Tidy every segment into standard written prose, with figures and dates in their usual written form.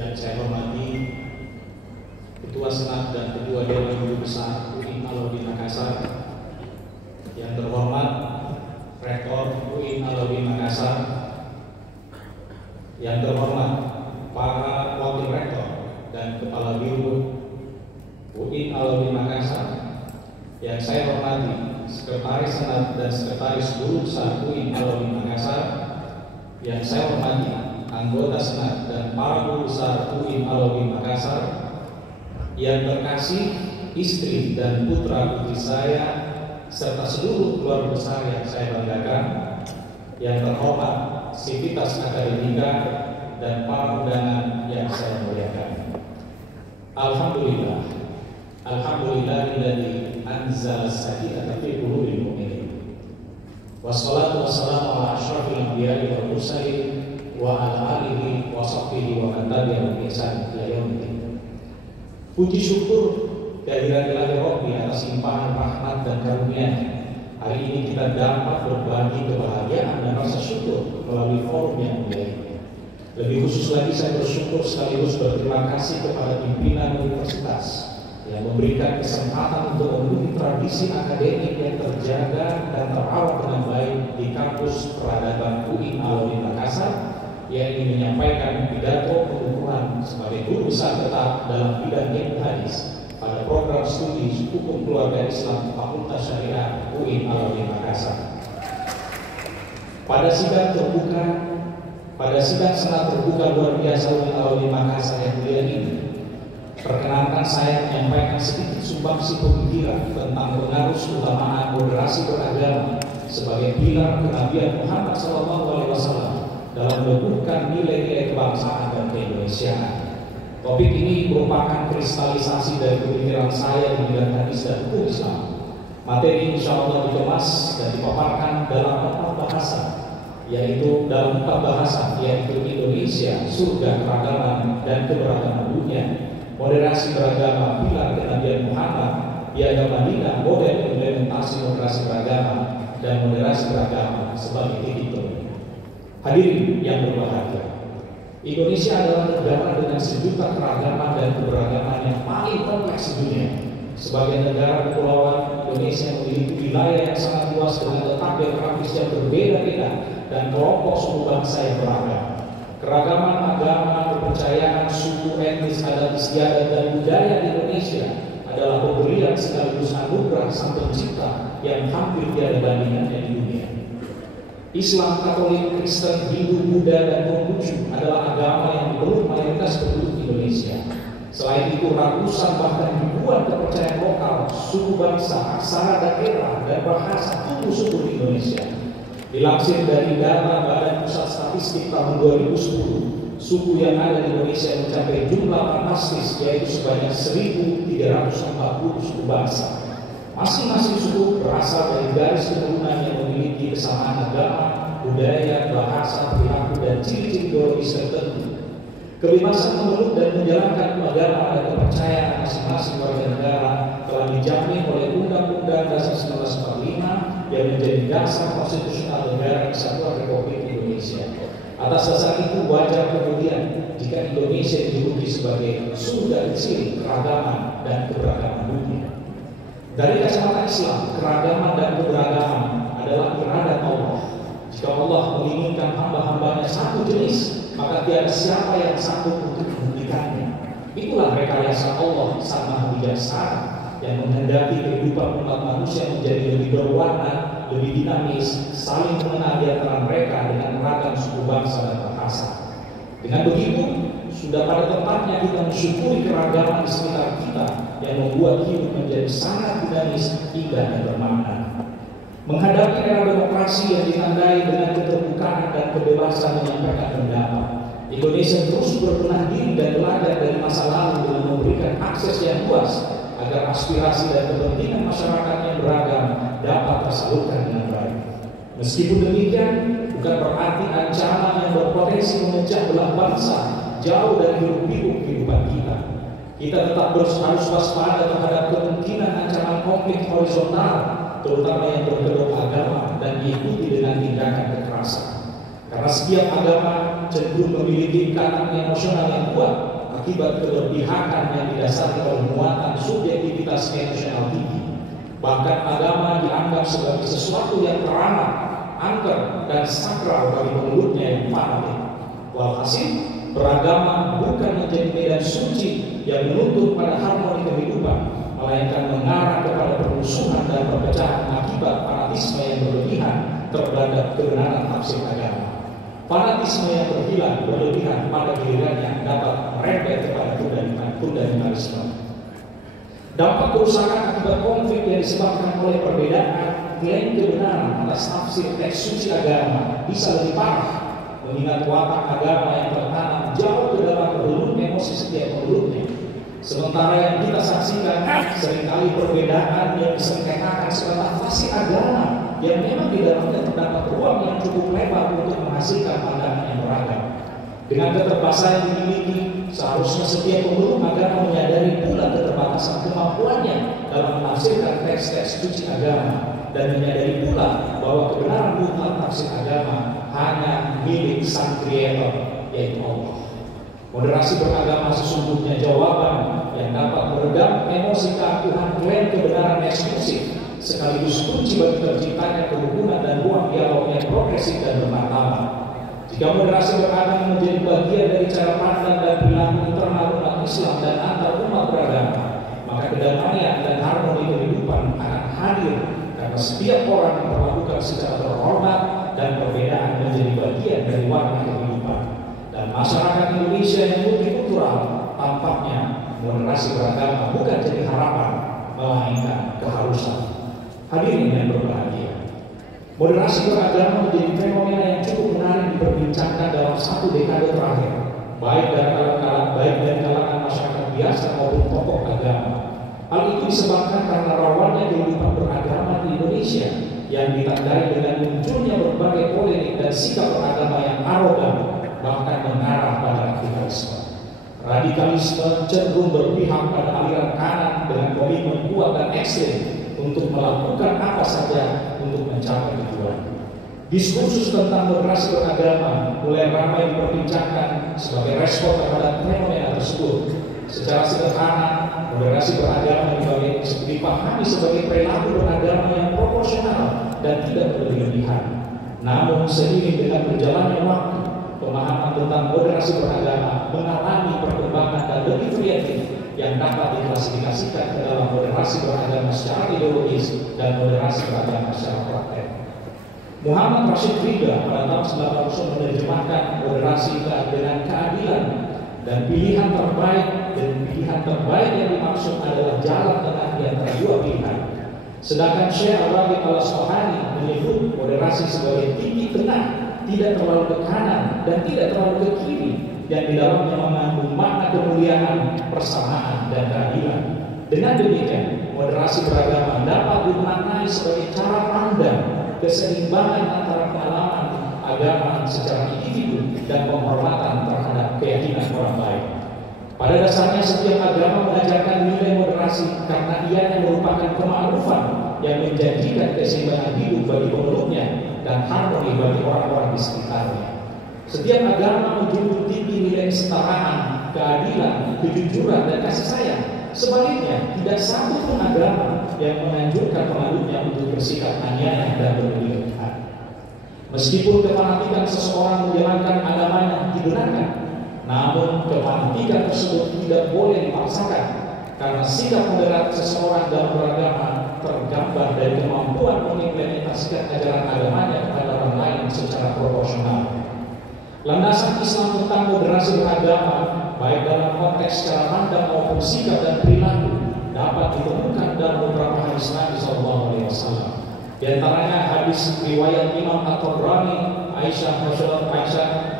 Yang saya hormati Ketua Senat dan Ketua Dewan Guru Besar UI Alauddin Makassar, yang terhormat Rektor UI Alauddin Makassar, yang terhormat para Wakil Rektor dan Kepala Biro UI Alauddin Makassar, yang saya hormati Sekretaris Senat dan Sekretaris Guru Besar UI Alauddin Makassar, yang saya hormati anggota Senat dan para guru besar UI Alauddin Makassar, yang terkasih istri dan putra putri saya serta seluruh keluarga besar yang saya banggakan, yang terhormat sivitas akademika dan para undangan yang saya muliakan. Alhamdulillah, alhamdulillahilladzi anzala as-sakinata fi qulubil mu'minin. Wassalatu wassalamu ala asyrafil anbiya'i wal mursalin wa ala alihi wa sahbihi wa man tabi'ahum bi ihsan ila yaumil. Puji syukur kehadirat Ilahi Rabbi atas limpahan rahmat dan karunia-Nya. Hari ini kita dapat berbagi kebahagiaan dan rasa syukur melalui forum yang mulia ini. Lebih khusus lagi saya bersyukur sekaligus berterima kasih kepada pimpinan universitas yang memberikan kesempatan untuk memenuhi tradisi akademik yang terjaga dan terawat dengan baik di kampus peradaban UI Alauddin Makassar, yang ingin menyampaikan pidato pengukuhan sebagai guru besar tetap dalam bidang ilmu hadis pada program studi hukum keluarga Islam Fakultas Syariah UI Alauddin Makassar. Pada sidang senat terbuka luar biasa UI Alauddin Makassar yang mulia ini, perkenankan saya menyampaikan sedikit sumbangsi pemikiran tentang pengaruh keutamaan moderasi beragama sebagai pilar kenabian Muhammad SAW dalam menumbuhkan nilai-nilai kebangsaan dan keindonesiaan. Topik ini merupakan kristalisasi dari pemikiran saya di bidang hadis dan hukum Islam. Materi insya Allah dikemas dan dipaparkan dalam 4 bahasa, yaitu Indonesia, surga keragaman dan keberagaman dunia, moderasi beragama, pilar kenabian Muhammad, piagam Madinah, model implementasi moderasi beragama, dan moderasi beragama sebagai titik temu. Hadirin yang berbahagia, Indonesia adalah negara dengan sejuta keragaman dan keberagaman yang paling kompleks di dunia. Sebagai negara kepulauan, Indonesia memiliki wilayah yang sangat luas dengan letak geografis yang berbeda-beda dan kelompok suku bangsa yang beragam. Keragaman agama, kepercayaan, suku, etnis, adat istiadat, dan budaya di Indonesia adalah pemberian sekaligus anugerah Sang Pencipta yang hampir tiada bandingannya di dunia. Islam, Katolik, Kristen, Hindu, Buddha, dan Konghucu adalah agama yang dipeluk mayoritas penduduk Indonesia. Selain itu, ratusan bahkan ribuan kepercayaan lokal, suku bangsa, aksara daerah, dan bahasa tumbuh subur di Indonesia. Dilansir dari data Badan Pusat Statistik tahun 2010, suku yang ada di Indonesia mencapai jumlah fantastis, yaitu sebanyak 1.340 suku bangsa. Masing-masing suku berasal dari garis keturunan yang memiliki kesamaan agama, budaya, bahasa, perilaku, dan ciri-ciri biologis tertentu. Kebebasan memeluk dan menjalankan agama dan kepercayaan masing-masing warga negara telah dijamin oleh Undang-Undang Dasar 1945 yang menjadi dasar konstitusional Negara Kesatuan Republik Indonesia. Atas dasar itu wajar kemudian jika Indonesia dijuluki sebagai surga kecil keragaman dan keberagaman dunia. Dari kacamata Islam, keragaman dan keberagaman adalah iradat Allah. Jika Allah menginginkan hamba-hambanya satu jenis, maka tiada siapa yang sanggup untuk menghentikannya. Itulah rekayasa Allah Sang Maha Bijaksana yang menghendaki kehidupan umat manusia menjadi lebih berwarna, lebih dinamis, saling mengenal di antara mereka dengan ragam suku bangsa dan bahasa. Dengan begitu, sudah pada tempatnya kita mensyukuri keragaman di sekitar kita yang membuat hidup menjadi sangat dinamis, indah, dan bermakna. Menghadapi era demokrasi yang ditandai dengan keterbukaan dan kebebasan menyampaikan pendapat, Indonesia terus berbenah diri dan belajar dari masa lalu dengan memberikan akses yang luas agar aspirasi dan kepentingan masyarakat yang beragam dapat tersalurkan dengan baik. Meskipun demikian, bukan berarti ancaman yang berpotensi memecah belah bangsa jauh dari hiruk-pikuk kehidupan kita. Kita tetap harus waspada terhadap kemungkinan ancaman konflik horizontal, terutama yang berkedok agama dan diikuti dengan tindakan kekerasan. Karena setiap agama cenderung memiliki ikatan emosional yang kuat akibat keberpihakan yang didasari oleh muatan subjektivitas emosional tinggi. Bahkan agama dianggap sebagai sesuatu yang teramat, angker, dan sakral bagi pemeluknya yang fanatik. Walhasil, beragama bukan menjadi medan suci yang menuntut pada harmoni kehidupan, melainkan mengarah kepada permusuhan dan perpecahan akibat fanatisme yang berlebihan terhadap kebenaran tafsir agama. Fanatisme yang berlebihan pada gilirannya dapat merembet kepada fundamentalisme. Dampak kerusakan akibat konflik yang disebabkan oleh perbedaan klaim kebenaran atas tafsir teks suci agama bisa lebih parah, mengingat watak agama yang tertanam jauh ke dalam relung emosi setiap pemeluknya. Sementara yang kita saksikan seringkali perbedaan yang disengketakan sebatas tafsir agama yang memang di dalamnya terdapat ruang yang cukup lebar untuk menghasilkan pandangan yang beragam. Dengan keterbatasan yang dimiliki, seharusnya setiap pemeluk agama menyadari pula keterbatasan kemampuannya dalam menafsirkan teks-teks suci agama, dan menyadari pula bahwa kebenaran mutlak tafsir agama hanya milik Sang Creator, yaitu Allah. Moderasi beragama sesungguhnya jawaban yang dapat meredam emosi keakuhan klaim kebenaran eksklusif, sekaligus kunci bagi terciptanya kerukunan dan ruang dialog yang progresif dan bermartabat. Jika moderasi beragama menjadi bagian dari cara pandang dan perilaku internal umat Islam dan antar umat beragama, maka kedamaian dan harmoni kehidupan akan hadir karena setiap orang diperlakukan secara terhormat dan perbedaan menjadi bagian dari warna kehidupan. Dan masyarakat Indonesia yang multikultural tampaknya moderasi beragama bukan jadi harapan, melainkan keharusan. Hadirin yang berbahagia, moderasi beragama menjadi fenomena yang cukup menarik diperbincangkan dalam satu dekade terakhir, baik dari kalangan masyarakat biasa maupun tokoh agama. Hal itu disebabkan karena rawannya kehidupan beragama di Indonesia yang ditandai dengan munculnya berbagai polemik dan sikap beragama yang arogan, bahkan mengarah pada radikalisme. Radikalisme cenderung berpihak pada aliran kanan dengan komitmen kuat dan ekstrem untuk melakukan apa saja untuk mencapai tujuan. Diskursus tentang moderasi beragama mulai ramai diperbincangkan sebagai respon terhadap fenomena tersebut. Secara sederhana, moderasi beragama dipahami sebagai perilaku beragama yang proporsional dan tidak berlebihan. Namun seiring dengan berjalannya waktu, pemahaman tentang moderasi beragama mengalami perkembangan dan lebih kreatif yang dapat diklasifikasikan ke dalam moderasi beragama secara ideologis dan moderasi beragama secara praktek. Muhammad Rashid Ridha pada tahun 1990 menerjemahkan moderasi dengan keadilan dan pilihan terbaik yang dimaksud adalah jalan tengah di antara dua pilihan. Sedangkan Syekh Al-Raghib Al-Asfahani menyebut moderasi sebagai titik tengah, tidak terlalu ke kanan dan tidak terlalu ke kiri, yang di dalamnya mengandung makna kemuliaan, persamaan, dan keadilan. Dengan demikian, moderasi beragama dapat dimaknai sebagai cara pandang keseimbangan antara pengalaman agama secara individu dan penghormatan terhadap keyakinan orang lain. Pada dasarnya setiap agama mengajarkan nilai moderasi karena ianya merupakan kema'rufan yang menjanjikan keseimbangan hidup bagi pemeluknya dan harmoni bagi orang-orang di sekitarnya. Setiap agama menjunjung tinggi nilai kesetaraan, keadilan, kejujuran, dan kasih sayang. Sebaliknya, tidak satu pun agama yang menganjurkan penganutnya untuk bersikap aniaya dan berlebihan. Meskipun kefanatikan seseorang menjalankan agamanya dibenarkan, namun kefanatikan tersebut tidak boleh dipaksakan, karena sikap moderat seseorang dalam beragama tergambar dari kemampuan mengimplementasikan ajaran agamanya kepada orang lain secara proporsional. Landasan Islam tentang moderasi beragama, baik dalam konteks cara pandang maupun sikap dan perilaku, dapat ditemukan dalam beberapa hadis Nabi SAW. Di antaranya hadis riwayat Imam At-Tabrani, Aisyah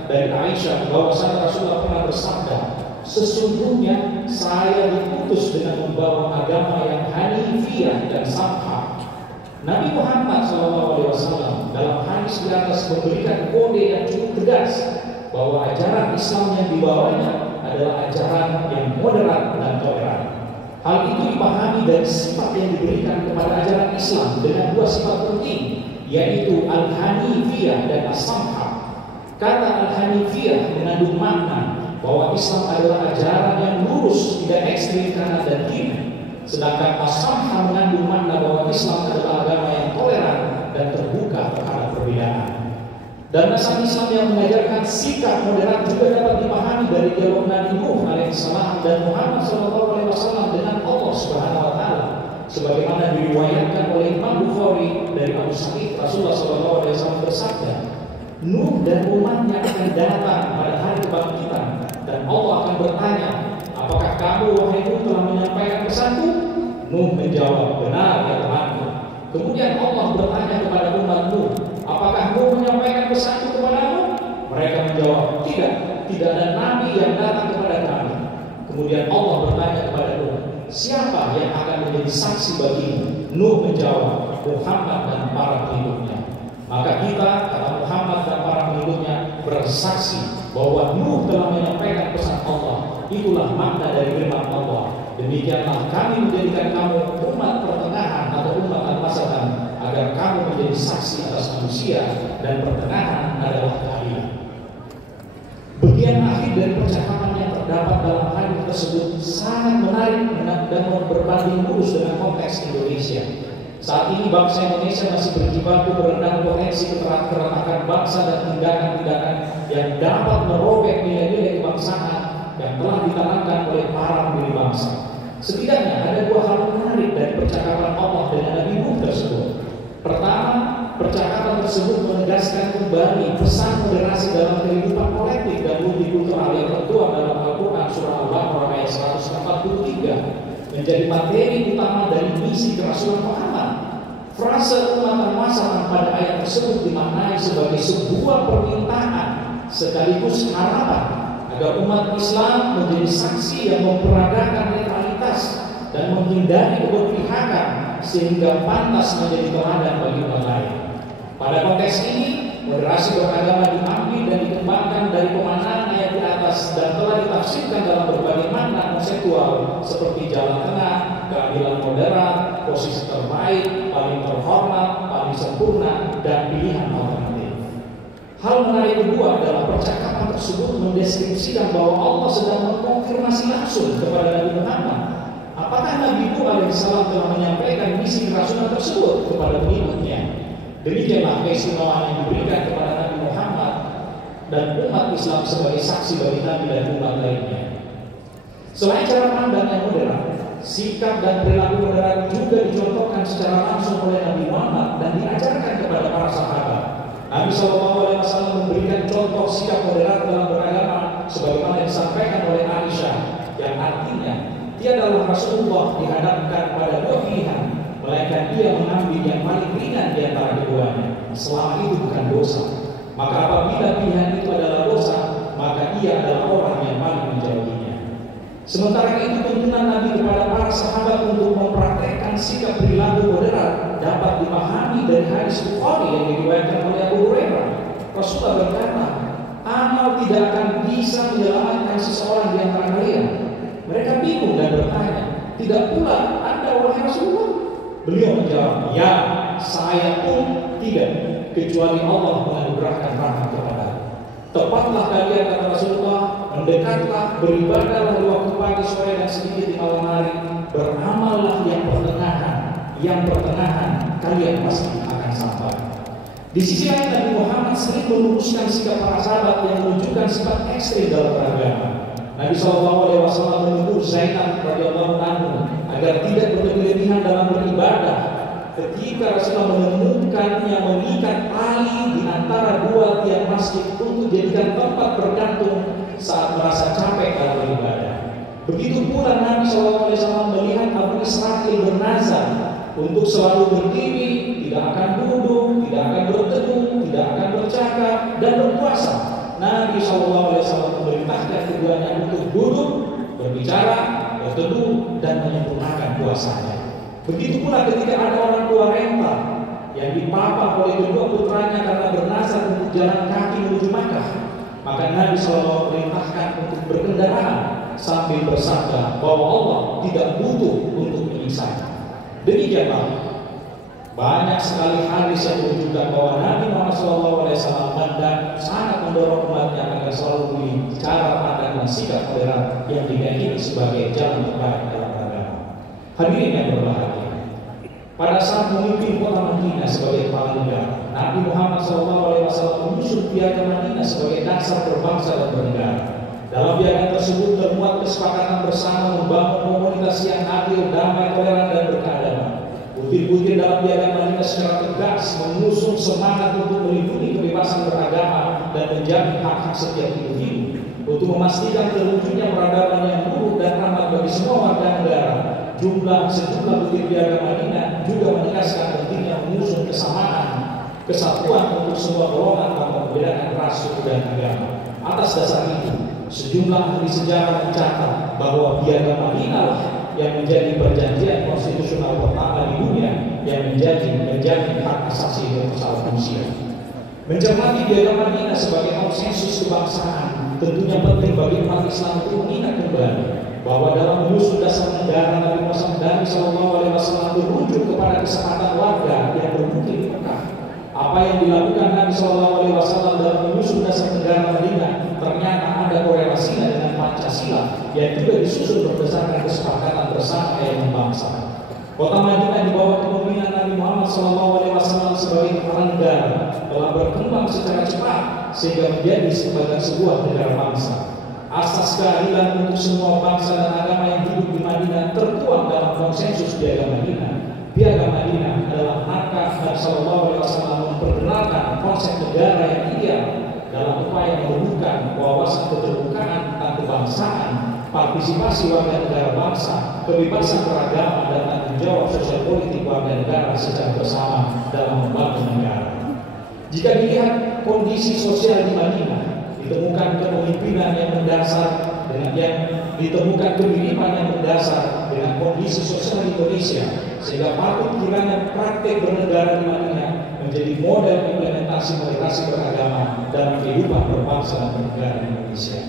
dari Aisyah, bahwasanya Rasulullah pernah bersabda, sesungguhnya saya diutus dengan membawa agama yang hanifiyah dan samha. Nabi Muhammad SAW dalam hadis di atas memberikan kode yang cukup tegas bahwa ajaran Islam yang dibawanya adalah ajaran yang moderat dan toleran. Hal itu dipahami dari sifat yang diberikan kepada ajaran Islam dengan dua sifat penting, yaitu al-hanifiyah dan as-samha. Kata al-hanifiyah mengandung makna bahwa Islam adalah ajaran yang lurus, tidak ekstrim kanan dan kiri. Sedangkan as-samha mengandung makna bahwa Islam adalah agama yang toleran dan terbuka terhadap perbedaan. Dan dasar Islam yang mengajarkan sikap moderat juga dapat dipahami dari dialog Nabi Nuh alaihissalam dan Muhammad SAW dengan Allah Subhanahu wa taala. Sebagaimana diriwayatkan oleh Imam Bukhari dari Abu Sa'id, Rasulullah SAW bersabda, Nuh dan umatnya akan datang pada hari kebangkitan dan Allah akan bertanya, apakah kamu wahai Nuh telah menyampaikan pesanku? Nuh menjawab, benar ya Tuhanku. Kemudian Allah bertanya kepada umat Nuh, apakah Nuh menyampaikan pesanku kepadamu? Mereka menjawab, tidak ada nabi yang datang kepada kami. Kemudian Allah bertanya kepada Nuh, siapa yang akan menjadi saksi bagimu? Nuh menjawab, Muhammad dan para pengikutnya. Maka kita, kata Muhammad dan para pengikutnya, bersaksi bahwa Nuh telah menyampaikan pesan Allah. Itulah makna dari firman Allah. Demikianlah kami menjadikan kamu umat pertengahan atau umat al-wasatan, agar kamu menjadi saksi atas manusia dan pertengahan adalah keadilan. Bagian akhir dari percakapan yang terdapat dalam hadis tersebut sangat menarik dan berbanding lurus dengan konteks Indonesia. Saat ini bangsa Indonesia masih berjibaku berendam potensi keretakan bangsa dan tindakan-tindakan yang dapat merobek nilai-nilai kebangsaan yang telah ditanamkan oleh para pendiri bangsa. Setidaknya ada dua hal menarik dari percakapan Allah dengan Nabi Nuh tersebut. Pertama, percakapan tersebut menegaskan kembali pesan moderasi dalam kehidupan kolektif dan multikultural yang tertuang dalam Al-Quran surah Al-Baqarah ayat 143 menjadi materi utama dari misi kerasulan Muhammad. Frase umat al-wasatan pada ayat tersebut dimaknai sebagai sebuah permintaan sekaligus harapan agar umat Islam menjadi saksi yang memperagakan netralitas dan menghindari keberpihakan sehingga pantas menjadi teladan bagi umat lain. Pada konteks ini, moderasi beragama diambil dan dikembangkan dari pemahaman ayat di atas dan telah ditafsirkan dalam berbagai makna konseptual seperti jalan tengah, keadilan moderat, posisi terbaik, paling terhormat, paling sempurna, dan pilihan alternatif. Hal menarik kedua adalah percakapan tersebut mendeskripsikan bahwa Allah sedang mengkonfirmasi langsung kepada Nabi Muhammad apakah Nabi Nuh alaihissalam telah menyampaikan misi kerasulan tersebut kepada pengikutnya. Demikianlah keistimewaan yang diberikan kepada Nabi Muhammad dan umat Islam sebagai saksi bagi Nabi dan umat lainnya. Selain cara pandang yang moderat, sikap dan perilaku moderat juga dicontohkan secara langsung oleh Nabi Muhammad dan diajarkan kepada para sahabat. Nabi SAW memberikan contoh sikap moderat dalam beragama sebagaimana disampaikan oleh Aisyah, yang artinya tiadalah Rasulullah dihadapkan pada dua pilihan, melainkan dia mengambil yang paling ringan di antara keduanya, selama itu bukan dosa. Maka apabila pilihan itu adalah dosa, maka ia adalah orang yang paling menjauhinya. Sementara itu tuntunan Nabi kepada para sahabat untuk mempraktekkan sikap perilaku moderat dapat dipahami dari hadis Bukhari yang diriwayatkan oleh Abu Hurairah. Rasulullah berkata, amal tidak akan bisa menyelamatkan seseorang di antara kalian. Mereka bingung dan bertanya, tidak pula Anda wahai Rasulullah? Beliau menjawab, ya, saya pun tidak, kecuali Allah menganugerahkan rahmat kepada. Tepatlah kalian, kata Rasulullah, mendekatlah, beribadahlah di waktu pagi, sore, dan sedikit di malam hari, beramallah yang pertengahan kalian pasti akan sampai. Di sisi lain, Nabi Muhammad sering meluruskan sikap para sahabat yang menunjukkan sifat ekstrim dalam beragama. Nabi SAW menegur Zainab radhiyallahu anhu agar tidak berlebihan dalam beribadah. Ketika Rasulullah menemukannya mengikat tali di antara dua tiang masjid untuk jadikan tempat bergantung saat merasa capek dalam beribadah. Begitu pula Nabi SAW melihat Abu Israil bernazar untuk selalu berdiri, tidak akan duduk, tidak akan berteduh, tidak akan bercakap, dan berpuasa. Nabi SAW memerintahkan keduanya untuk duduk, berbicara, berteduh, dan menyempurnakan puasanya. Begitu pula ketika ada orang tua renta yang dipapah oleh kedua putranya karena bernazar untuk jalan kaki menuju Makkah, maka Nabi SAW memerintahkan untuk berkendaraan sambil bersabda bahwa Allah tidak butuh untuk menyiksanya. Demikianlah Banyak sekali hadis yang menunjukkan bahwa Nabi Muhammad SAW dan sangat mendorong umatnya agar selalu memilih cara pandang dan sikap toleran yang diyakini sebagai jalan terbaik dalam beragama. Hadirin yang berbahagia, pada saat memimpin kota Madinah sebagai kepala negara, Nabi Muhammad SAW menyusun piagam Madinah sebagai dasar berbangsa dan bernegara. Dalam piagam tersebut termuat kesepakatan bersama membangun komunitas yang adil, damai, toleran, dan berkeadaban. Butir-butir dalam piagam Madinah secara tegas mengusung semangat untuk melindungi kebebasan beragama dan menjamin hak-hak setiap individu, untuk memastikan terwujudnya peradaban yang luhur dan ramah bagi semua warga negara. Sejumlah butir piagam Madinah juga menegaskan pentingnya mengusung kesamaan, kesatuan untuk semua golongan tanpa membedakan ras, suku, dan agama. Atas dasar itu, sejumlah ahli sejarah mencatat bahwa piagam Madinah yang menjadi perjanjian konstitusional pertama di dunia yang menjamin hak asasi universal manusia. Mencermati piagam Madinah sebagai konsensus kebangsaan tentunya penting bagi umat Islam untuk mengingat kembali bahwa dalam menyusun dasar negara Nabi Muhammad SAW berujung kepada kesempatan warga yang bermukim di Mekah. Apa yang dilakukan Nabi SAW dalam menyusun dasar negara Madinah ternyata ada korelasinya dengan Pancasila yang juga disusun berdasarkan kesepakatan bersama elemen bangsa. Kota Madinah di bawah kepemimpinan Nabi Muhammad SAW sebagai kepala negara telah berkembang secara cepat sehingga menjadi sebagai sebuah negara bangsa. Asas keadilan untuk semua bangsa dan agama yang hidup di Madinah tertuang dalam konsensus piagam Madinah. Piagam Madinah adalah langkah Nabi SAW memperkenalkan konsep negara yang ideal dalam upaya menumbuhkan wawasan keterbukaan tentang kebangsaan, partisipasi warga negara bangsa, kebebasan beragama, dan tanggung jawab sosial politik warga negara secara bersama dalam membangun negara. Jika dilihat kondisi sosial di Madinah, ditemukan kepemimpinan yang mendasar ditemukan kemiripan yang mendasar dengan kondisi sosial Indonesia, sehingga patut kiranya praktek bernegara di Madinah menjadi model implementasi moderasi beragama dalam kehidupan berbangsa dan bernegara di Indonesia.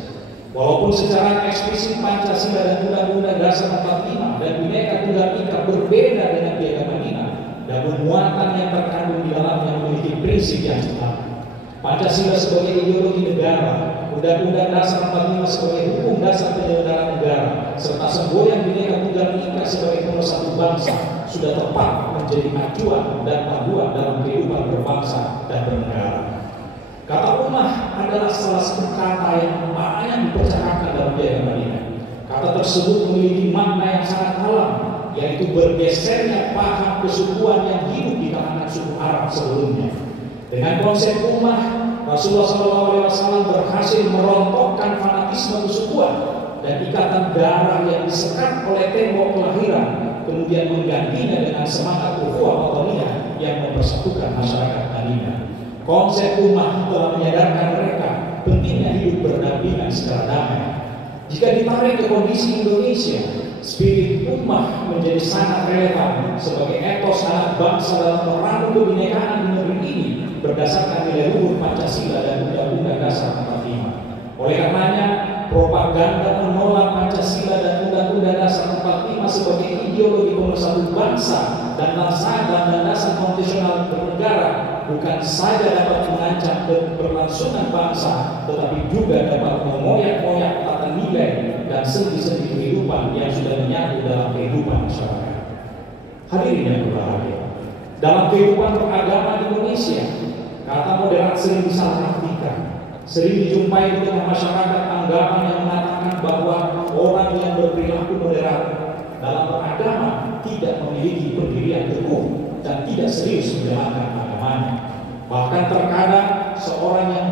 Walaupun secara eksplisit Pancasila dan Undang-Undang Dasar 45 dan Bhinneka Tunggal Ika berbeda dengan piagam Madinah, namun muatan yang terkandung di dalamnya memiliki prinsip yang sama. Pancasila sebagai ideologi negara, Undang-Undang Dasar 45 sebagai hukum dasar penyelenggaraan negara, serta semboyan Bhinneka Tunggal Ika sebagai pemersatu bangsa sudah tepat menjadi acuan dan panduan dalam kehidupan berbangsa dan bernegara. Kata ummah adalah salah satu kata yang banyak dipercakapkan dalam piagam Madinah. Kata tersebut memiliki makna yang sangat dalam, yaitu bergesernya paham kesukuan yang hidup di kalangan suku Arab sebelumnya. Dengan konsep ummah, Rasulullah SAW berhasil merontokkan fanatisme kesukuan dan ikatan darah yang disekat oleh tembok kelahiran, kemudian menggantinya dengan semangat ukhuwah wataniyah yang mempersatukan masyarakat Madinah. Konsep ummah telah menyadarkan mereka pentingnya hidup berdampingan secara damai. Jika ditarik ke kondisi Indonesia, spirit ummah menjadi sangat relevan sebagai etos anak bangsa dalam meramu kebinekaan di negeri ini berdasarkan nilai luhur Pancasila dan Undang-Undang Dasar 45. Oleh karenanya, propaganda menolak Pancasila dan Undang-Undang Dasar 45 sebagai ideologi pemersatu bangsa dan landasan konstitusional bernegara bukan saja dapat mengancam keberlangsungan bangsa, tetapi juga dapat mengoyak-ngoyak tata nilai dan sendi-sendi kehidupan yang sudah menyatu dalam kehidupan masyarakat. Hadirin yang berbahagia, dalam kehidupan beragama di Indonesia, kata moderat sering disalahartikan, sering dijumpai di tengah masyarakat anggapan yang mengatakan bahwa orang yang berperilaku moderat dalam beragama tidak memiliki pendirian teguh dan tidak serius menjalankan agamanya. Bahkan terkadang seorang yang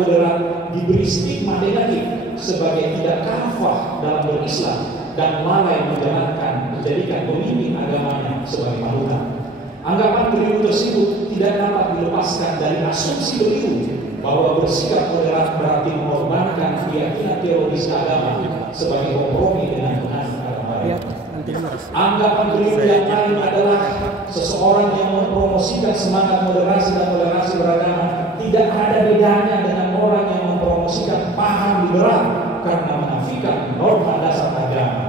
moderat diberi stigma negatif sebagai tidak kafah dalam berislam dan lalai menjadikan pemimpin agamanya sebagai panutan. Anggapan beliau tersebut tidak dapat dilepaskan dari asumsi beliau bahwa bersikap moderat berarti mengorbankan keyakinan teologis agama sebagai kompromi dengan penganut agama lain. Anggapan beliau yang lain adalah seseorang yang mempromosikan semangat moderasi dan toleransi beragama tidak ada bedanya dengan orang yang mempromosikan paham liberal karena menafikan norma dasar agama.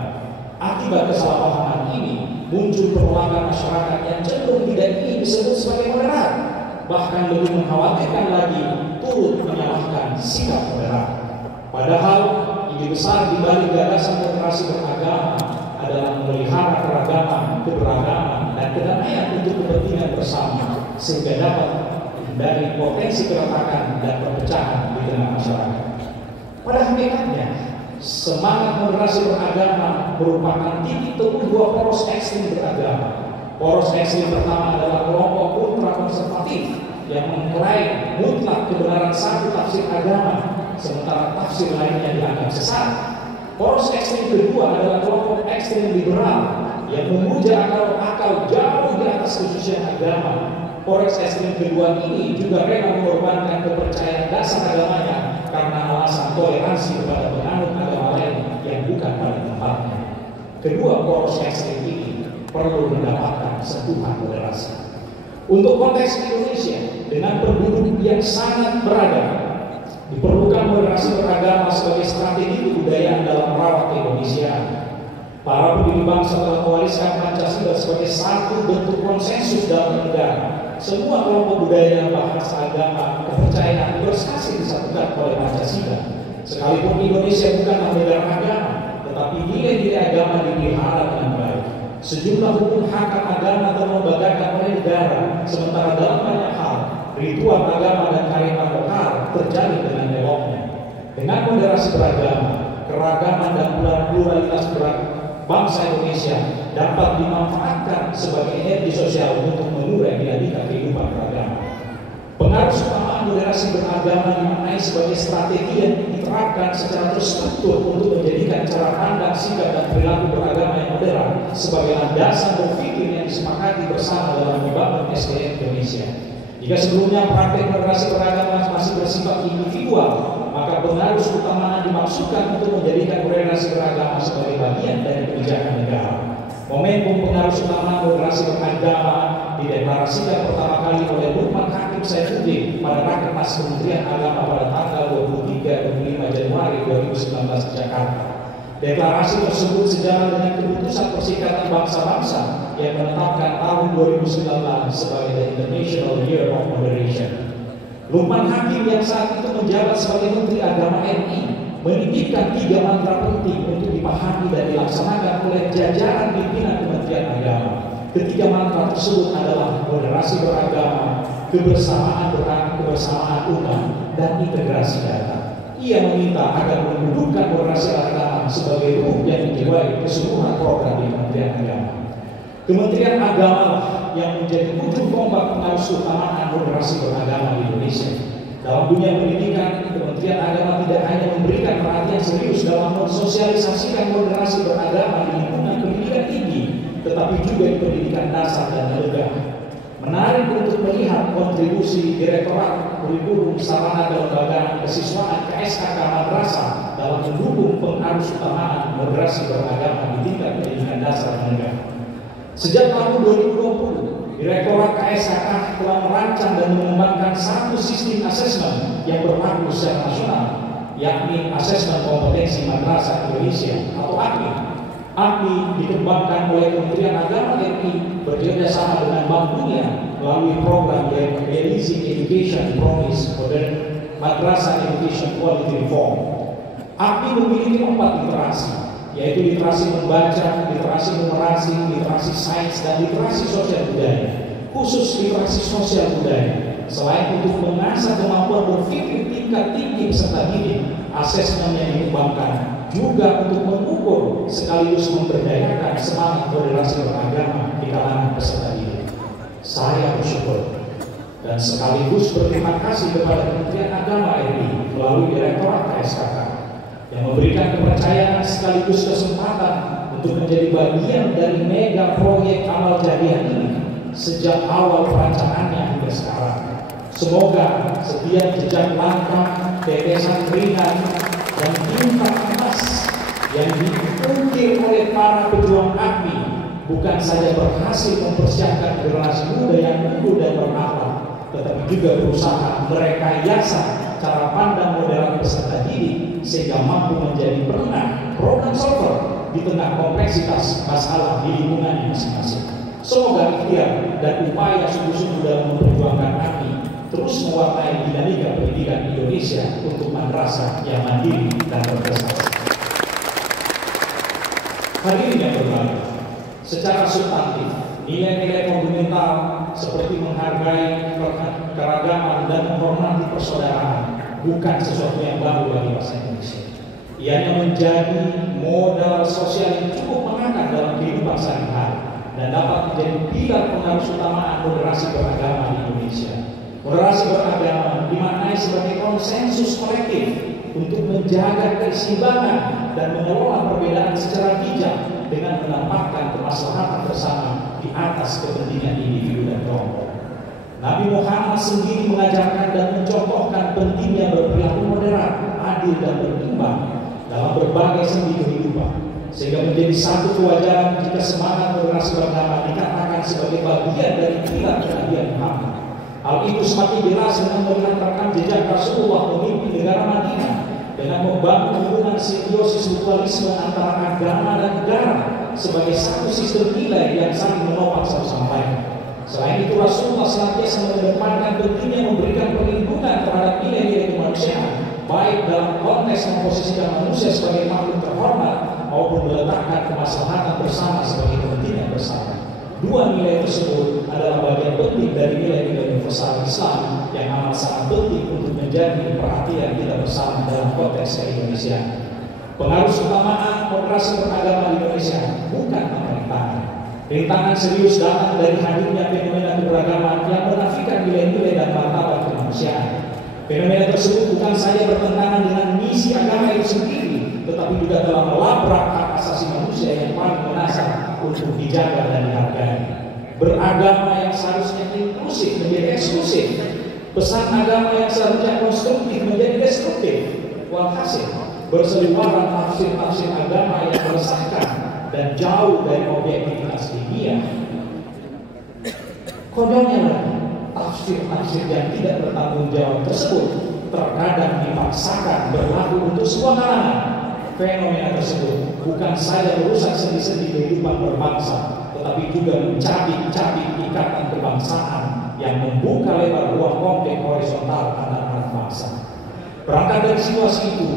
Akibat kesalahpahaman ini, muncul penolakan masyarakat yang cenderung tidak ingin disebut sebagai moderat, bahkan lebih mengkhawatirkan lagi turut menyalahkan sikap moderat. Padahal ide besar di balik gagasan moderasi beragama adalah memelihara keragaman, keberagaman, dan kedamaian untuk kepentingan bersama, sehingga dapat menghindari potensi keretakan dan perpecahan di tengah masyarakat. Pada hakikatnya, semangat moderasi beragama merupakan titik temu dua poros ekstrim beragama. Poros ekstrim pertama adalah kelompok ultra konservatif yang mengklaim mutlak kebenaran satu tafsir agama, sementara tafsir lainnya dianggap sesat. Poros ekstrim kedua adalah kelompok ekstrim liberal yang memuja akal jauh di atas kesucian agama. Poros ekstrim kedua ini juga rela mengorbankan kepercayaan dasar agamanya karena alasan toleransi kepada penganut agama lain yang bukan pada tempatnya. Kedua poros ekstrim ini perlu mendapatkan sentuhan moderasi. Untuk konteks Indonesia dengan penduduk yang sangat beragam, diperlukan moderasi beragama sebagai strategi kebudayaan dalam merawat Indonesia. Para pendiri bangsa telah mewariskan Pancasila sebagai satu bentuk konsensus dalam negara. Semua kelompok budaya, bahasa, agama, kepercayaan bersaksi disatukan oleh Pancasila. Sekalipun Indonesia bukanlah negara agama, tetapi nilai-nilai agama dipelihara dengan baik. Sejumlah hukum hakam agama terlembagakan oleh negara, sementara dalam banyak hal ritual agama dan kearifan lokal terjalin dengan eloknya. Dengan moderasi beragama, keragaman dan pluralitas bangsa Indonesia dapat dimanfaatkan sebagai energi sosial untuk mengurai dinamika kehidupan beragama. Pengaruh utama moderasi beragama dimaknai sebagai strategi yang diterapkan secara terstruktur untuk menjadikan cara pandang, sikap, dan perilaku beragama yang modern sebagai landasan berpikir yang disepakati bersama dalam membangun SDM Indonesia. Jika sebelumnya praktek moderasi beragama masih bersifat individual, maka pengaruh utama dimaksudkan untuk menjadikan moderasi beragama sebagai bagian dari kebijakan negara. Momentum pengaruh utama moderasi beragama dideklarasikan pertama kali oleh Lukman Hakim Saifuddin pada Rakernas Kementerian Agama pada tanggal 23-25 Januari 2019 di Jakarta. Deklarasi tersebut sejalan dengan keputusan Perserikatan Bangsa-Bangsa yang menetapkan tahun 2019 sebagai the International Year of Moderation. Lukman Hakim yang saat itu menjabat sebagai Menteri Agama RI menitipkan 3 mantra penting untuk dipahami dan dilaksanakan oleh jajaran pimpinan Kementerian Agama. Ketiga mantra tersebut adalah moderasi beragama, kebersamaan umat, dan integrasi data. Ia meminta agar mendudukkan moderasi agama sebagai ruh yang menjiwai keseluruhan program di Kementerian Agama. Kementerian Agama yang menjadi ujung tombak pengaruh keutamaan moderasi beragama di Indonesia. Dalam dunia pendidikan, Kementerian Agama tidak hanya memberikan perhatian serius dalam mensosialisasikan moderasi beragama di lingkungan pendidikan tinggi, tetapi juga di pendidikan dasar dan menengah. Menarik untuk melihat kontribusi Direktorat Kurikulum Sarana Kelembagaan Kesiswaan KSKK Madrasah dalam mendukung pengaruh utamaan moderasi beragama di tingkat pendidikan dasar dan menengah. Sejak tahun 2020, Direktorat KSKK telah merancang dan mengembangkan satu sistem asesmen yang berlaku secara nasional, yakni Asesmen Kompetensi Madrasah Indonesia atau AKMI. AKMI dikembangkan oleh Kementerian Agama RI bekerjasama dengan Bank Dunia melalui program Basic Education Promise Modern Madrasah Education Quality Reform. AKMI memiliki 4 literasi, yaitu literasi membaca, literasi numerasi, literasi sains, dan literasi sosial budaya. Khusus literasi sosial budaya, selain untuk mengasah kemampuan berpikir tingkat tinggi peserta didik, asesmen yang dikembangkan juga untuk mengukur sekaligus memberdayakan semangat moderasi beragama di kalangan peserta didik. Saya bersyukur dan sekaligus berterima kasih kepada Kementerian Agama RI melalui Direktorat KSKK yang memberikan kepercayaan sekaligus kesempatan untuk menjadi bagian dari mega proyek amal jariah ini sejak awal perancangannya hingga sekarang. Semoga setiap jejak langkah, tetesan keringat, dan tinta emas yang diukir oleh para pejuang AKMI bukan saja berhasil mempersiapkan generasi muda yang unggul dan berakhlak, tetapi juga berusaha merekayasa cara pandang modern peserta didik sehingga mampu menjadi pemenang problem solver di tengah kompleksitas masalah di lingkungan masing-masing. Semoga ikhtiar dan upaya sungguh-sungguh dalam memperjuangkan kami terus mewarnai dinamika pendidikan Indonesia untuk madrasah yang mandiri dan berprestasi. Hadirin yang berbahagia, secara substantif, nilai-nilai fundamental seperti menghargai keragaman dan menghormati persaudaraan bukan sesuatu yang baru bagi bangsa Indonesia. Ianya menjadi modal sosial yang cukup mengakar dalam kehidupan sehari-hari dan dapat menjadi pilar pengaruh utama moderasi beragama di Indonesia. Moderasi beragama dimaknai sebagai konsensus kolektif untuk menjaga keseimbangan dan mengelola perbedaan secara bijak dengan menempatkan kemaslahatan bersama di atas kepentingan individu dan kelompok. Nabi Muhammad sendiri mengajarkan dan mencontohkan pentingnya berperilaku moderat, adil dan berimbang dalam berbagai sendi kehidupan, sehingga menjadi satu kewajaran jika semangat moderasi beragama dikatakan sebagai bagian dari pilar kenabian Muhammad. Hal itu semakin jelas dengan melihat rekam jejak Rasulullah memimpin negara Madinah dengan membangun hubungan simbiosis mutualisme antara agama dan negara sebagai satu sistem nilai yang saling menopang satu sama lain. Selain itu, Rasulullah senantiasa mengedepankan pentingnya memberikan perlindungan terhadap nilai-nilai kemanusiaan, baik dalam konteks memposisikan manusia sebagai makhluk terhormat maupun meletakkan kemaslahatan bersama sebagai kepentingan bersama. Dua nilai tersebut adalah bagian penting dari nilai-nilai universal Islam yang amat sangat penting untuk menjadi perhatian kita bersama dalam konteks Indonesia. Pengaruh utamaan moderasi beragama di Indonesia bukan pemerintahan. Rintangan serius datang dari hadirnya fenomena keberagaman yang menafikan nilai-nilai dan martabat kemanusiaan. Fenomena tersebut bukan saja bertentangan dengan misi agama itu sendiri, tetapi juga telah melabrak hak asasi manusia yang paling mendasar untuk dijaga dan dihargai. Beragama yang seharusnya inklusif menjadi eksklusif. Pesan agama yang seharusnya konstruktif menjadi destruktif. Walhasil, berseliweran tafsir-tafsir agama yang meresahkan dan jauh dari objektivitas ilmiah. Konyolnya lagi, tafsir-tafsir yang tidak bertanggung jawab tersebut terkadang dipaksakan berlaku untuk semua kalangan. Fenomena tersebut bukan saja merusak sendi-sendi kehidupan berbangsa, tetapi juga mencabik-cabik ikatan kebangsaan yang membuka lebar ruang konflik horizontal antar anak bangsa. Berangkat dari situasi itu,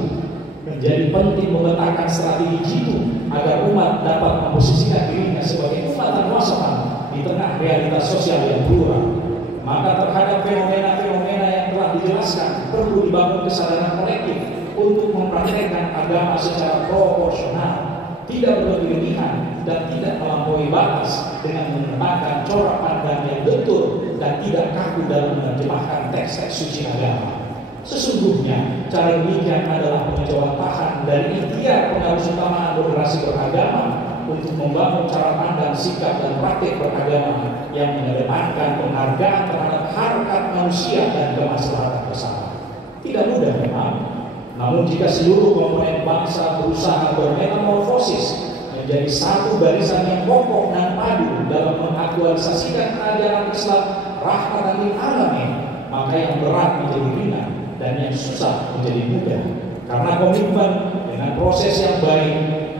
menjadi penting memetakan strategi jitu agar umat dapat memposisikan dirinya sebagai umat dan wasatan di tengah realitas sosial yang plural. Maka terhadap fenomena-fenomena yang telah dijelaskan perlu dibangun kesadaran kolektif untuk mempraktekkan agama secara proporsional, tidak berlebihan dan tidak melampaui batas dengan menempatkan corak pandang yang betul dan tidak kaku dalam menerjemahkan teks-teks suci agama. Sesungguhnya cara demikian adalah pengejawantahan dari ikhtiar pengaruh utama moderasi beragama untuk membangun cara pandang, sikap dan praktik beragama yang mengedepankan penghargaan terhadap harkat manusia dan kemaslahatan bersama. Tidak mudah memang, namun jika seluruh komponen bangsa berusaha bermetamorfosis menjadi satu barisan yang kokoh dan padu dalam mengaktualisasikan ajaran Islam rahmatan lil alamin, maka yang berat menjadi ringan dan yang susah menjadi mudah, karena komitmen dengan proses yang baik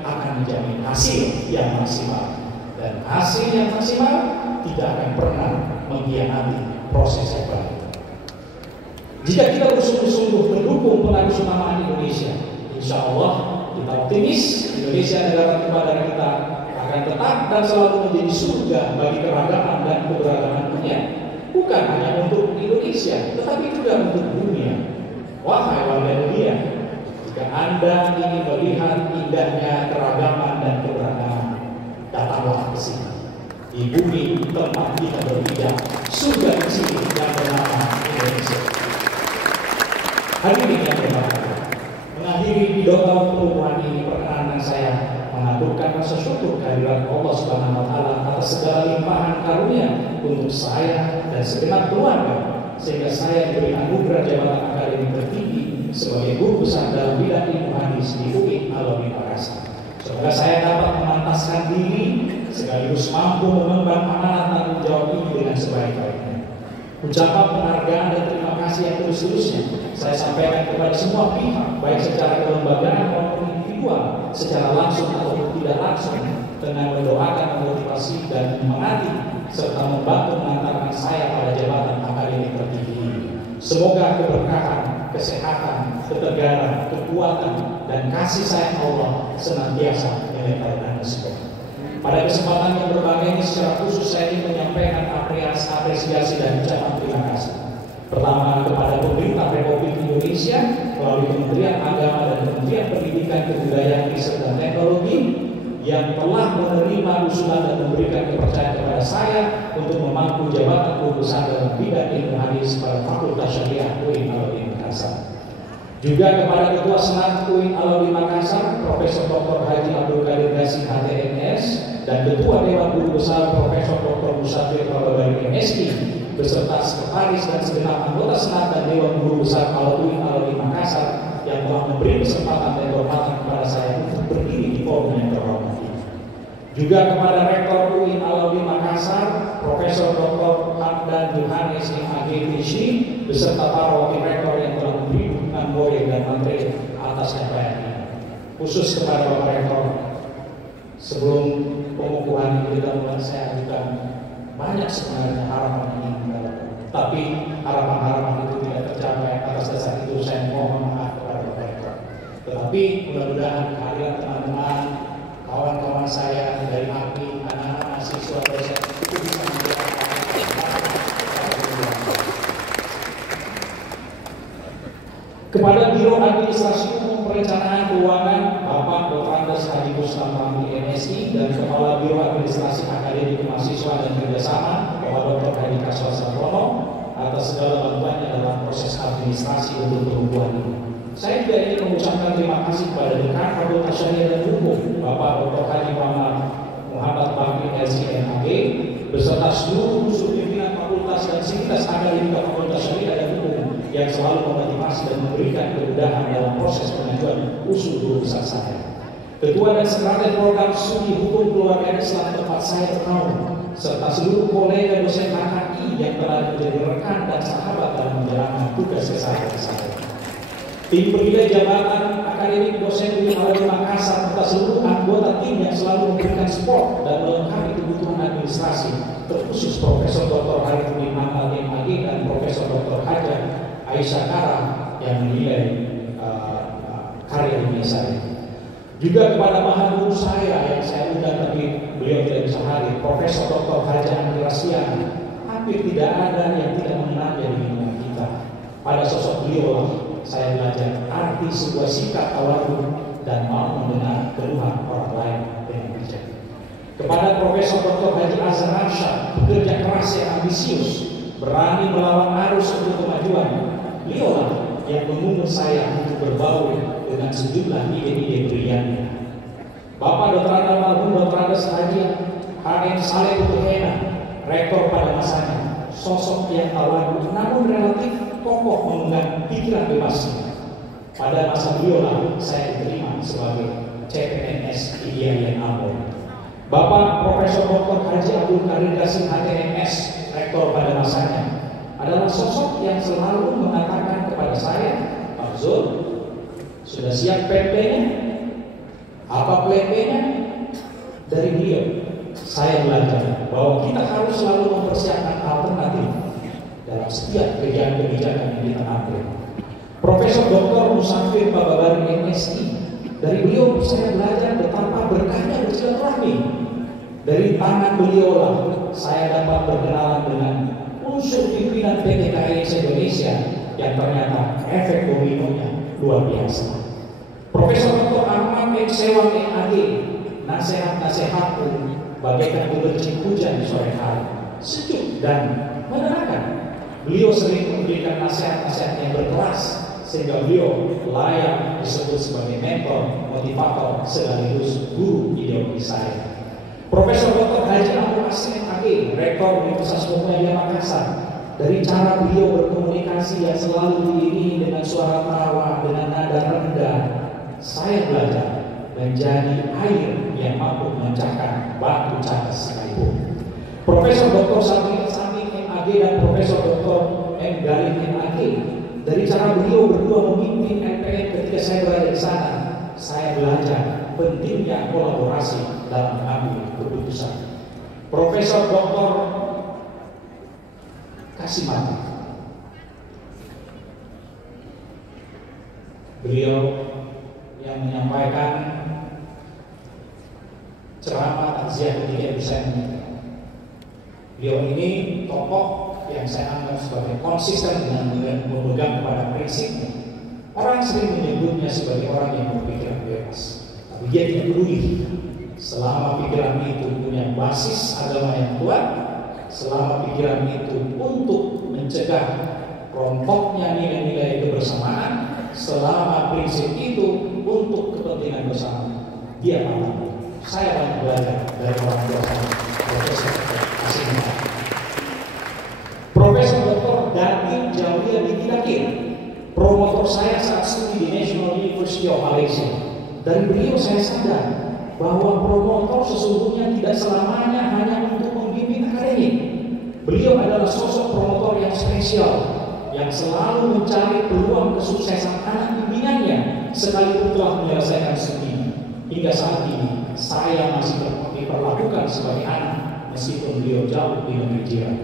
akan menjamin hasil yang maksimal, dan hasil yang maksimal tidak akan pernah mengkhianati proses yang baik. Jika kita bersungguh-sungguh mendukung pengaruh keutamaan Indonesia, insya Allah kita optimis Indonesia negara kepada kita akan tetap dan selalu menjadi surga bagi keragaman dan keberagaman dunia, bukan hanya untuk Indonesia, tetapi juga untuk dunia. Wahai warga dunia, jika Anda ingin melihat indahnya keragaman dan keberagaman, datanglah ke sini. Di bumi tempat kita berpijak, surga di sini yang bernama Indonesia. Hadirin yang berbahagia, mengakhiri pidato pertemuan ini, perkenankan saya mengaturkan rasa syukur kehadirat Allah Subhanahu wa Ta'ala atas segala limpahan karunia untuk saya dan segenap keluarga, sehingga saya diberi anugerah jabatan akademik tertinggi sebagai guru besar dalam bidang ilmu hadis di UI Alauddin Makassar. Semoga saya dapat memantaskan diri sekaligus mampu mengemban amanat tanggung jawab ini dengan sebaik-baiknya. Ucapan penghargaan dan terima kasih yang terus-terusnya saya sampaikan kepada semua pihak, baik secara kelembagaan maupun individual, secara langsung ataupun tidak langsung dengan mendoakan, memotivasi dan menyemangati serta membantu mengantarkan saya pada jabatan akademik tertinggi. Semoga keberkahan, kesehatan, ketegaran, kekuatan, dan kasih sayang Allah senantiasa menyertai Anda semua. Pada kesempatan yang berbahagia ini secara khusus saya ingin menyampaikan apresiasi dan ucapan terima kasih. Pertama kepada pemerintah Republik Indonesia melalui Kementerian Agama dan Kementerian Pendidikan, Kebudayaan, Riset dan Teknologi yang telah menerima usulan dan memberikan kepercayaan kepada saya untuk memangku jabatan guru besar dalam bidang ilmu hadis pada Fakultas Syariah UIN Alauddin Makassar. Juga kepada Ketua Senat UIN Alauddin Makassar, Profesor Dr. Haji Abdul Qadir Gassi HTMS, dan Ketua Dewan Guru Besar Profesor Dr. Musafir Pababari MSI, beserta sekretaris dan segenap anggota Senat dan Dewan Guru Besar UIN Alauddin Makassar yang telah memberi kesempatan dan kehormatan kepada saya untuk berdiri di forum yang terhormat. Juga kepada Rektor UIN Alauddin Makassar, Profesor Dr. Hamdan Yohanes MAG Visi, beserta para wakil rektor yang telah memberi dukungan moral dan materi atas capaian ini. Khusus kepada Bapak Rektor, sebelum pengukuhan ini dilakukan, saya juga banyak sebenarnya harapan ini, tapi harapan-harapan itu tidak tercapai. Atas dasar itu saya mohon maaf kepada Bapak Rektor. Tetapi mudah-mudahan kehadiran teman-teman, kawan-kawan saya dari API, anak-anak mahasiswa dosen itu bisa menjadi kepada Biro Administrasi Umum Perencanaan Keuangan Bapak Dr. Andes Haji Kuslam Ramli MSI dan Kepala Biro Administrasi Akademik Mahasiswa dan Kerjasama Bapak Dr. Haji Kaswar Sarwono atas segala bantuannya dalam proses administrasi untuk pengukuhan ini. Saya juga ingin mengucapkan terima kasih kepada Dekan Fakultas Syariah dan Hukum Bapak Dr. Haji Muhammad Bakri LCMAG beserta seluruh unsur pimpinan fakultas dan sivitas akademik Fakultas Syariah dan Hukum yang selalu memotivasi dan memberikan kemudahan dalam proses pengajuan usul guru besar saya. Ketua dan Sekretaris Program Studi Hukum Keluarga Islam tempat saya bernaung, serta seluruh kolega dosen HKI yang telah menjadi rekan dan sahabat dalam menjalankan tugas keseharian saya. Tim penilai jabatan akademik dosen UIN Alauddin Makassar serta seluruh anggota tim yang selalu memberikan support dan melengkapi kebutuhan administrasi, terkhusus Profesor Dr. Harifudin Amal MAG dan Profesor Dr. Hajar Aisyah Kara yang menilai karya ilmiah saya. Juga kepada bahan guru saya yang saya undang tapi beliau tidak bisa hadir, Profesor Dr. Hajar Andri Rasian. Hampir tidak ada yang tidak mengenalnya di lingkungan kita. Pada sosok beliau lah saya belajar arti sebuah sikap tawadhu dan mau mendengar keluhan orang lain dengan bijak. Kepada Profesor Dr. Haji Azhar Arsyad, bekerja keras yang ambisius, berani melawan arus untuk kemajuan. Beliaulah yang mengundang saya untuk berbaur dengan sejumlah ide-ide briliannya. Bapak Dr. Almarhum Dr. Andes Haji HM Saleh Putuhena, rektor pada masanya, sosok yang tawadhu namun relatif kokoh mengundang pikiran bebasnya. Pada masa beliau lah saya diterima sebagai CPNS IAIN Ambon. Bapak Profesor Dr. Haji Abdul Qadir Gassi HTMS, rektor pada masanya, adalah sosok yang selalu mengatakan kepada saya, Pak Zul, sudah siap PP-nya? Apa plan B-nya? Dari beliau saya belajar bahwa kita harus selalu mempersiapkan alternatif dalam setiap kebijakan yang kita ambil. Profesor Dr. Musafir Pababari MSI, dari beliau saya belajar betapa berkahnya bersilaturahmi. Dari tangan beliau lah saya dapat berkenalan dengan unsur pimpinan PT KAI Indonesia yang ternyata efek dominonya luar biasa. Profesor Dr. Ahmad M. Sewang MAG, nasihat-nasihatku bagaikan gemercik hujan di sore hari, sejuk dan menenangkan. Beliau sering memberikan nasihat-nasihat yang berkelas sehingga beliau layak disebut sebagai mentor, motivator, sekaligus guru ideologi saya. Profesor Dr. Haji Abdul Qasim MAG, rektor Universitas Muhammadiyah Makassar, dari cara beliau berkomunikasi yang selalu diiringi dengan suara tawa, dengan nada rendah, saya belajar menjadi air yang mampu memecahkan batu cadas sekalipun. Profesor Dr. Samin MAG dan Profesor Dr. M. Galih MAG, dari cara beliau berdua memimpin LPM ketika saya berada di sana, saya belajar pentingnya kolaborasi dalam mengambil keputusan. Profesor Dr. Kasimati, beliau yang menyampaikan ceramah takziah ketika saya meninggal. Beliau ini tokoh yang saya anggap sebagai konsisten dengan memegang kepada prinsipnya. Orang sering menyebutnya sebagai orang yang berpikiran bebas, tapi dia tidak peduli selama pikiran itu punya basis agama yang kuat, selama pikiran itu untuk mencegah rontoknya nilai-nilai kebersamaan, selama prinsip itu untuk kepentingan bersama, dia mampu. Saya banyak belajar dari orang tua saya, Profesor Kasimati. Profesor Dr. Dati Jaulia Bidakir, promotor saya saat studi di National University of Malaysia. Dari beliau saya sadar bahwa promotor sesungguhnya tidak selamanya hanya untuk membimbing akademik. Beliau adalah sosok promotor yang spesial, yang selalu mencari peluang kesuksesan anak bimbingannya sekalipun telah menyelesaikan studi. Hingga saat ini saya masih diperlakukan sebagai anak meskipun beliau jauh di negeri jiran.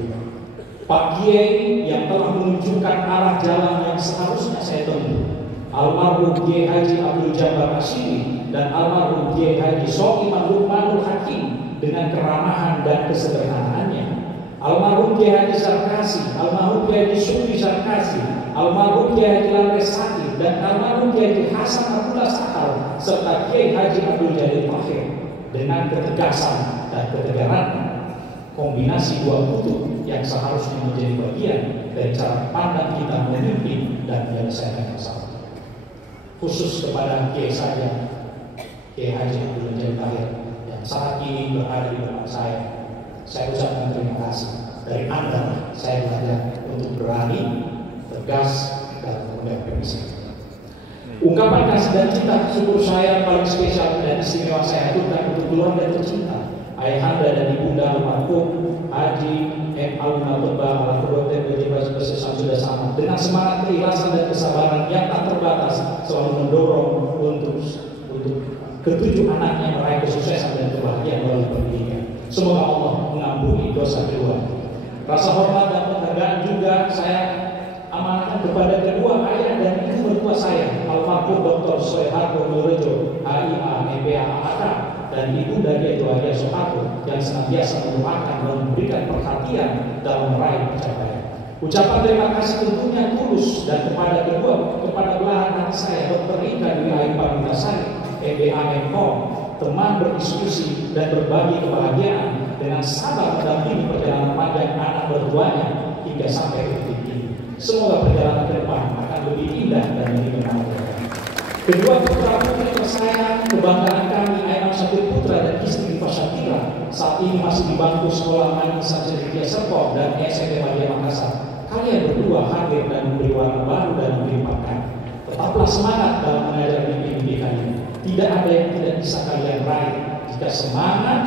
Pak Kiai yang telah menunjukkan arah jalan yang seharusnya saya tempuh, almarhum Kiai Haji Abdul Jabbar Asyidi dan almarhum Kiai Haji Sokiman Lukmanul Hakim dengan keramahan dan kesederhanaannya, almarhum Kiai Haji Sarkasi, almarhum Kiai Haji Sufi Sarkasi, almarhum Kiai Haji Lamres Sakti, dan almarhum Kiai Haji Hasan Abdullah Sahal, serta Kiai Haji Abdul Jalil Mahir dengan ketegasan dan ketegaran, kombinasi dua kutub yang seharusnya menjadi bagian dari cara pandang kita memimpin dan menyelesaikan masalah. Khusus kepada Kiai saja, Kiai Haji Abdul Jalil Mahir yang saat ini berada di depan saya ucapkan terima kasih. Dari Anda saya belajar untuk berani, tegas, dan memegang prinsip. Ungkapan kasih dan cinta syukur saya paling spesial dan istimewa saya aturkan untuk keluarga tercinta, ayahanda dan ibunda almarhum Haji M. Aluna Tebal Al-Qudoten Bejibas Bersesam sudah sama. Dengan semangat keikhlasan dan kesabaran yang tak terbatas, selalu mendorong untuk ketujuh anaknya meraih kesuksesan dan kebahagiaan melalui pendidikan. Semoga Allah mengampuni dosa kedua. Rasa hormat dan penghargaan juga saya amanahkan kepada kedua ayah dan ibu mertua saya, almarhum Dr. Soeharto Nurejo, HIA, MBA, AK, dan ibu dari Edoaria Soeharto yang senantiasa mendoakan dan memberikan perhatian dalam meraih pencapaian. Ucapan terima kasih tentunya tulus dan kepada belahan hati saya, Dr. Ika Dwi Ayu Parmitasari, MBA, MKOM, teman berdiskusi dan berbagi kebahagiaan dengan sabar mendampingi perjalanan panjang anak berduanya hingga sampai ke titik ini. Semoga perjalanan ke depan akan lebih indah dan lebih menyenangkan. Kedua putra putri tersayang, kebanggaan kami, Ainam Syakir Putra dan istri Fashatira, saat ini masih di bangku sekolah Manisa Cendekia Serpong dan SMP Madya Makassar. Kalian berdua hadir dan memberi warna baru dalam kehidupan kami. Tetaplah semangat dalam mengajar mimpi-mimpi kalian. Tidak ada yang tidak bisa kalian raih jika semangat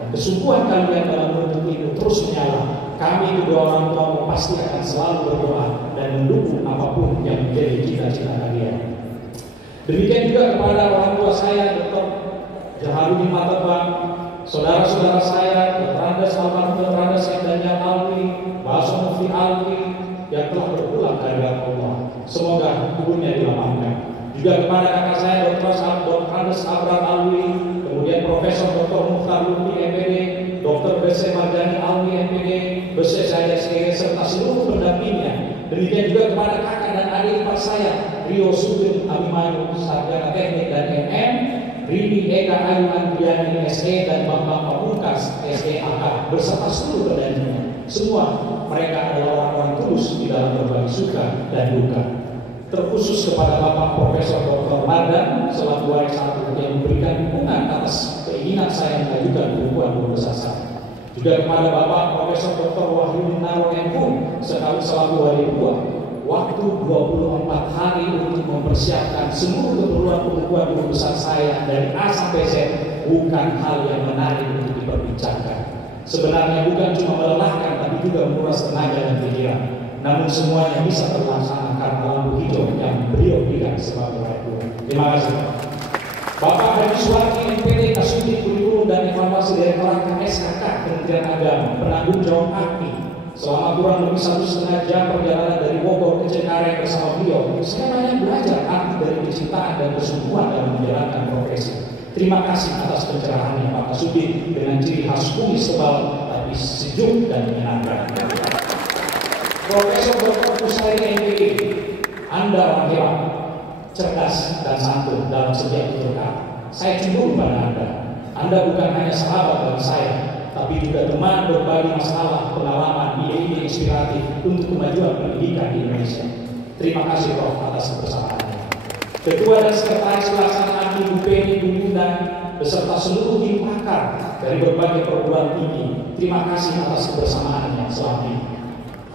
dan kesungguhan kalian dalam menuntut itu terus menyala. Kami kedua orang tua pasti akan selalu berdoa dan mendukung apapun yang menjadi cita-cita kalian. Demikian juga kepada orang tua saya, Dr. Jaharudin Matebang, saudara-saudara saya, Dr. Andes Almarhum, Dr. Andes Daniel Alwi, Baso Mufti Alwi yang telah berpulang dari Allah. Semoga kuburnya dilapangkan. Juga kepada kakak saya, Dr. Andes Abraham Alwi, kemudian Profesor Dr. Mukhtar Lutfi MPD, Dr. B.C. Mardani Alwi MPD, B.C. saya serta seluruh pendampingnya. Demikian juga kepada kakak dan adik ipar saya, Rio Sugeng Abimanyu Sarjana Teknik dan MM, Rini Eka Ayu Andriani SE dan Bambang Pamungkas SEAK beserta seluruh pendampingnya. Semua mereka adalah orang-orang tulus di dalam berbagi suka dan duka. Terkhusus kepada Bapak Profesor Dr. Mardan selaku waris satu yang memberikan dukungan atas keinginan saya mengajukan bukuan guru besar saya. Juga kepada Bapak Profesor Dr. Wahyu Naro MPung selaku wali buah waktu 24 hari untuk mempersiapkan seluruh keperluan pembukuan guru besar saya dari A sampai Z bukan hal yang menarik untuk diperbincangkan. Sebenarnya bukan cuma melelahkan tapi juga menguras tenaga dan pikiran. Namun semuanya bisa terlaksana karena lampu hijau yang beliau berikan sebagai wali buah. Terima kasih. Bapak Haji Suwardi MPT Kasubdit Kurikulum dan Evaluasi Direktorat KSKK Kementerian Agama, penanggung jawab AKMI, selama kurang lebih 1,5 jam perjalanan dari Bogor ke Cengkareng bersama beliau, saya banyak belajar arti dari kecintaan dan kesungguhan dalam menjalankan profesi. Terima kasih atas pencerahannya Pak Kasubdit dengan ciri khas kumis tebal tapi sejuk dan menyenangkan. Profesor Dr. Kushairi MPD, Anda orang hebat, cerdas dan santun dalam setiap tuturkan. Saya cemburu pada Anda. Anda bukan hanya sahabat bagi saya, tapi juga teman berbagi masalah, pengalaman, ide-ide inspiratif untuk kemajuan pendidikan di Indonesia. Terima kasih Prof atas kebersamaannya. Ketua dan Sekretaris Pelaksana AKMI Bu Penny Bumunda beserta seluruh tim pakar dari berbagai perguruan tinggi, terima kasih atas kebersamaannya selama ini.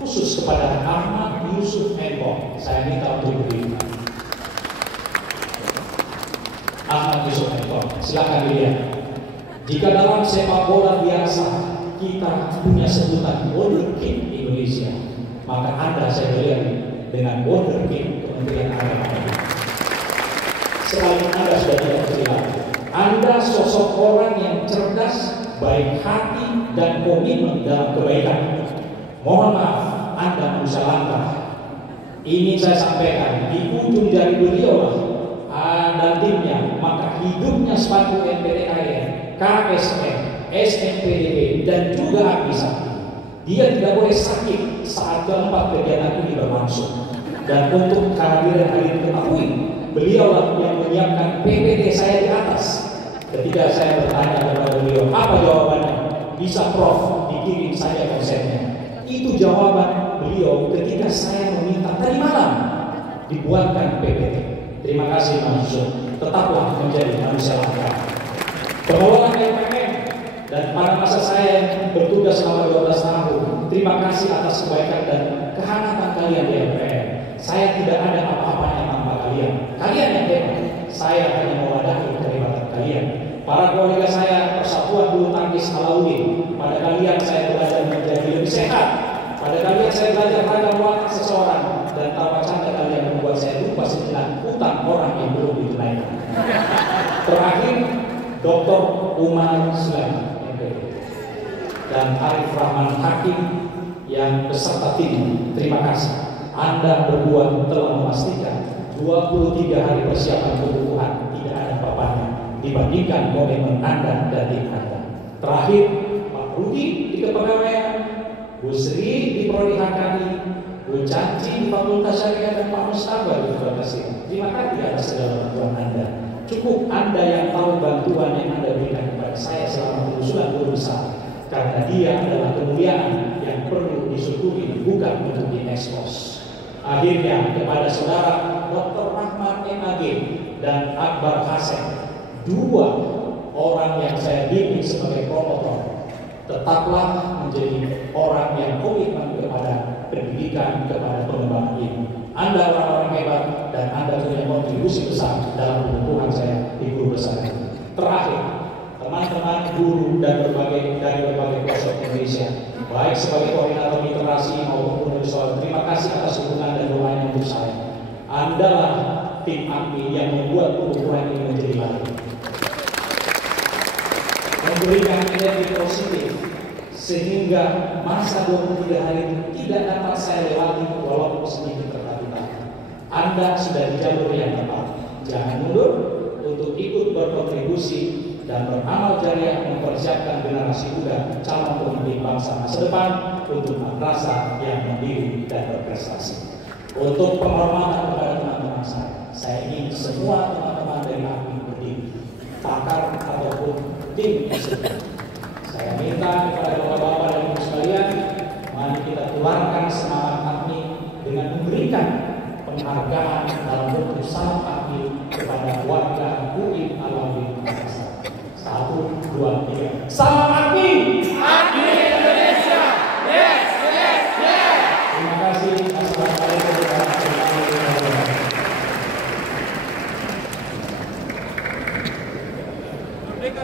Khusus kepada Ahmad Yusuf Menko, saya minta untuk berdiri. Ahmad Yusuf Menko, silakan dilihat. Jika dalam sepak bola biasa kita punya sebutan Wonder Kid Indonesia, maka Anda saya lihat dengan Wonder Kid Kementerian Agama. Sekalipun Anda sudah tidak cerita, Anda sosok orang yang cerdas, baik hati dan komitmen dalam kebaikan. Mohon maaf, Anda manusia langka. Ingin saya sampaikan, di ujung jari beliau dan timnya, maka hidupnya sepatu MPTKN, KSN, SNPDB, dan juga AKMI sakti. Dia tidak boleh sakit saat keempat kegiatan ini berlangsung. Dan untuk kehadiran hari ketahui, beliaulah yang menyiapkan PPT saya di atas. Ketika saya bertanya kepada beliau, apa jawabannya? Bisa Prof, dikirim saja konsepnya. Itu jawaban beliau ketika saya meminta tadi malam dibuatkan PPT. Terima kasih Mas Yusuf, tetaplah menjadi manusia langka. Pengelola LPM dan pada masa saya bertugas selama 12 tahun, terima kasih atas kebaikan dan kehangatan kalian di LPM. Saya tidak ada apa-apanya tanpa kalian. Kalian yang hebat, saya hanya mewadahi kehebatan kalian. Para kolega saya Persatuan Bulu Tangkis Alauddin, pada kalian saya belajar menjadi lebih sehat. Pada kalian saya belajar ragam watak seseorang, dan tawa canda kalian membuat saya lupa sejenak utang orang yang belum ditunaikan. Terakhir, Dr. Umar Sulaiman dan Arif Rahman Hakim yang beserta tim, terima kasih. Anda berdua telah memastikan 23 hari persiapan kebutuhan tidak ada apa-apanya dibandingkan komitmen Anda dan tim Anda. Terakhir, Pak Rudi di Kepegawaian, Bu Sri di Prodi HKI, Bu Caci di Fakultas Syariah, dan Pak Mustafa di Fakultas Syariah. Terima kasih atas segala bantuan Anda. Cukup Anda yang tahu bantuan yang Anda berikan kepada saya selama penyusunan guru besar, karena dia adalah kemuliaan yang perlu disyukuri, bukan untuk diekspos. Akhirnya kepada saudara Dr. Rahmat MAG dan Akbar Hasan, dua orang yang saya bimbing sebagai promotor, tetaplah menjadi orang yang komitmen kepada pendidikan, kepada pengembangan ilmu. Anda orang-orang hebat dan Anda punya kontribusi besar dalam pertumbuhan saya di guru besar ini. Terakhir, teman-teman guru dan dari berbagai pelosok Indonesia, baik sebagai koordinator literasi maupun penulis, terima kasih atas dukungan dan doanya untuk saya. Andalah tim AKMI yang membuat pertumbuhan ini menjadi baik, memberikan energi positif sehingga masa 23 hari itu tidak dapat saya lewati walaupun sedikit terkadang. Anda sudah di jalur yang tepat. Jangan mundur untuk ikut berkontribusi dan beramal jariah mempersiapkan generasi muda calon pemimpin bangsa masa depan untuk madrasah yang mandiri dan berprestasi. Untuk penghormatan kepada teman-teman saya ingin semua teman-teman dari AKMI berdiri, pakar ataupun tim tersebut. Saya minta kepada bapak-bapak dan ibu sekalian, mari kita keluarkan semangat AKMI dengan memberikan penghargaan dalam bentuk salam